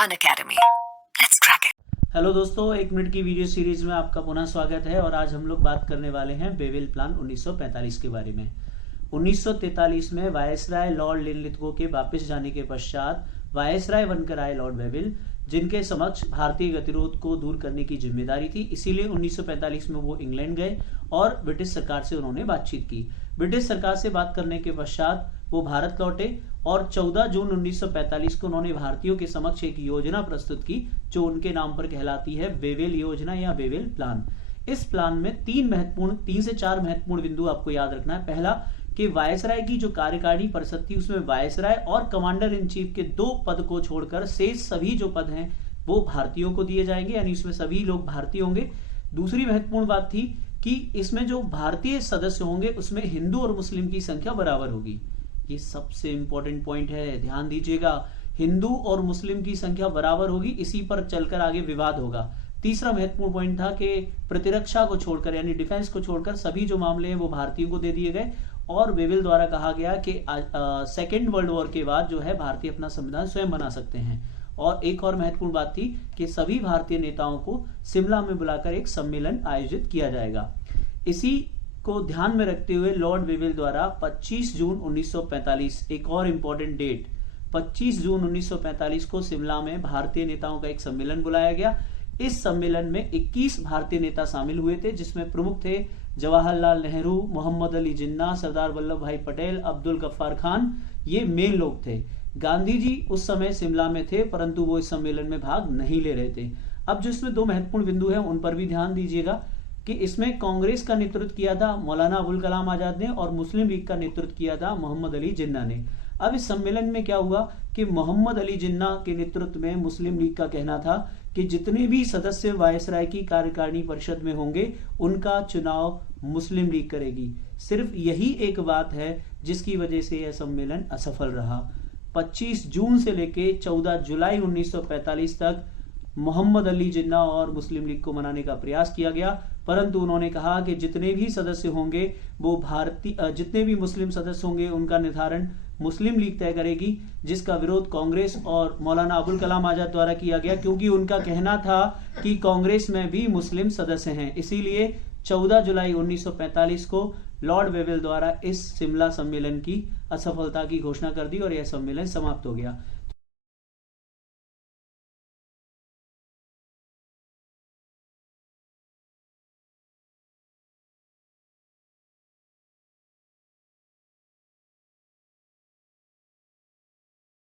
Unacademy. Let's crack it. Hello दोस्तों, 1 minute की video series में आपका पुनः स्वागत है। और आज हम लोग बात करने वाले हैं वेवेल प्लान 1945 के बारे में। 1943 में वायसराय लॉर्ड लिनलिथगो के वापस जाने के पश्चात वायसराय बनकर आए लॉर्ड वेवेल, जिनके समक्ष भारतीय गतिरोध को दूर करने की जिम्मेदारी थी। इसीलिए 1945 में वो इंग्लैंड गए और ब्रिटिश सरकार से उन्होंने बातचीत की। ब्रिटिश सरकार से बात करने के पश्चात वो भारत लौटे और 14 जून 1945 को उन्होंने भारतीयों के समक्ष एक योजना प्रस्तुत की, जो उनके नाम पर कहलाती है वेवेल योजना या वेवेल प्लान। इस प्लान में 3 से 4 महत्वपूर्ण बिंदु आपको याद रखना है। पहला, कि वायसराय की जो कार्यकारिणी परिषद थी उसमें वायसराय और कमांडर इन चीफ के 2 पद को छोड़कर शेष सभी जो पद हैं वो भारतीयों को दिए जाएंगे, यानी इसमें सभी लोग भारतीय होंगे। दूसरी महत्वपूर्ण बात थी कि इसमें जो भारतीय सदस्य होंगे उसमें हिंदू और मुस्लिम की संख्या बराबर होगी। ये सबसे इंपॉर्टेंट पॉइंट है, ध्यान दीजिएगा। हिंदू और मुस्लिम की संख्या बराबर होगी, इसी पर चलकर आगे विवाद होगा। तीसरा महत्वपूर्ण पॉइंट था कि प्रतिरक्षा को छोड़कर यानी डिफेंस को छोड़कर सभी जो मामले हैं वो भारतीयों को दे दिए गए। और वेवेल द्वारा कहा गया कि सेकेंड वर्ल्ड वॉर के बाद जो है भारतीय अपना संविधान स्वयं बना सकते हैं। और एक और महत्वपूर्ण बात थी कि सभी भारतीय नेताओं को शिमला में बुलाकर एक सम्मेलन आयोजित किया जाएगा। इसी को ध्यान में रखते हुए लॉर्ड वेवेल द्वारा 25 जून 1945, एक और इंपॉर्टेंट डेट, 25 जून 1945 को शिमला में भारतीय नेताओं का एक सम्मेलन बुलाया गया। इस सम्मेलन में 21 भारतीय नेता शामिल हुए थे, जिसमें प्रमुख थे जवाहरलाल नेहरू, मोहम्मद अली जिन्ना, सरदार वल्लभ भाई पटेल, अब्दुल गफ्फार खान। ये मेन लोग थे। गांधी जी उस समय शिमला में थे, परंतु वो इस सम्मेलन में भाग नहीं ले रहे थे। अब जो इसमें 2 महत्वपूर्ण बिंदु हैं उन पर भी ध्यान दीजिएगा कि इसमें कांग्रेस का नेतृत्व किया था मौलाना अबुल कलाम आजाद ने और मुस्लिम लीग का नेतृत्व किया था मोहम्मद अली जिन्ना ने। अब इस सम्मेलन में क्या हुआ कि मोहम्मद अली जिन्ना के नेतृत्व में मुस्लिम लीग का कहना था कि जितने भी सदस्य वायसराय की कार्यकारिणी परिषद में होंगे उनका चुनाव मुस्लिम लीग करेगी। सिर्फ यही एक बात है जिसकी वजह से यह सम्मेलन असफल रहा। 25 जून से लेकर 14 जुलाई 1945 तक मोहम्मद अली जिन्ना और मुस्लिम लीग को मनाने का प्रयास किया गया, परंतु उन्होंने कहा कि जितने भी सदस्य होंगे वो जितने भी मुस्लिम सदस्य होंगे उनका निर्धारण मुस्लिम लीग तय करेगी, जिसका विरोध कांग्रेस और मौलाना अबुल कलाम आजाद द्वारा किया गया, क्योंकि उनका कहना था कि कांग्रेस में भी मुस्लिम सदस्य हैं। इसीलिए 14 जुलाई 1945 को लॉर्ड वेवेल द्वारा इस शिमला सम्मेलन की असफलता की घोषणा कर दी और यह सम्मेलन समाप्त हो गया।